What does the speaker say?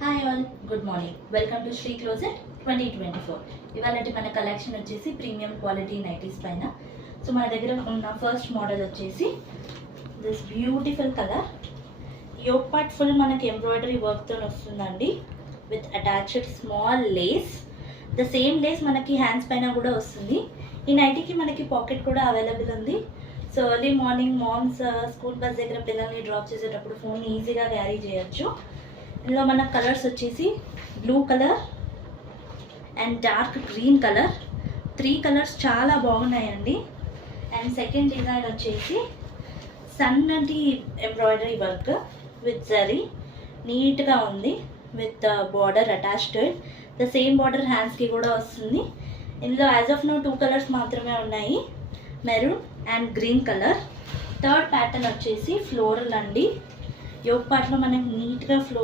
Hi all, good morning. Welcome to Shri closet 2024. ఇవాళ మన collection వచ్చేసి ప్రీమియం క్వాలిటీ నైటీస్ పైన. సో మన దగ్గర ఉన్న ఫస్ట్ మోడల్ వచ్చేసి this beautiful colour. Yoke part full మనకి ఎంబ్రాయిడరీ వర్క్తో వస్తుందండి, with attached small lace. The same lace మనకి హ్యాండ్స్ పైన కూడా వస్తుంది. ఈ నైటీకి మనకి పాకెట్ కూడా అవైలబుల్ ఉంది. So early morning moms school bus దగ్గర పిల్లల్ని డ్రాప్ చేసేటప్పుడు ఫోన్ ఈజీగా క్యారీ చేయొచ్చు. ఇందులో మన కలర్స్ వచ్చేసి blue colour and dark green colour. 3 colours చాలా బాగున్నాయండి. అండ్ సెకండ్ డిజైన్ వచ్చేసి సన్నటి ఎంబ్రాయిడరీ వర్క్ విత్ జరీ, నీట్గా ఉంది, with border attached. The same border హ్యాండ్స్కి కూడా వస్తుంది. ఇందులో యాజ్ ఆఫ్ నో 2 కలర్స్ మాత్రమే ఉన్నాయి, maroon and green colour. Third pattern వచ్చేసి ఫ్లోరల్ అండి. యోక్ పార్ట్లో మనకి నీట్గా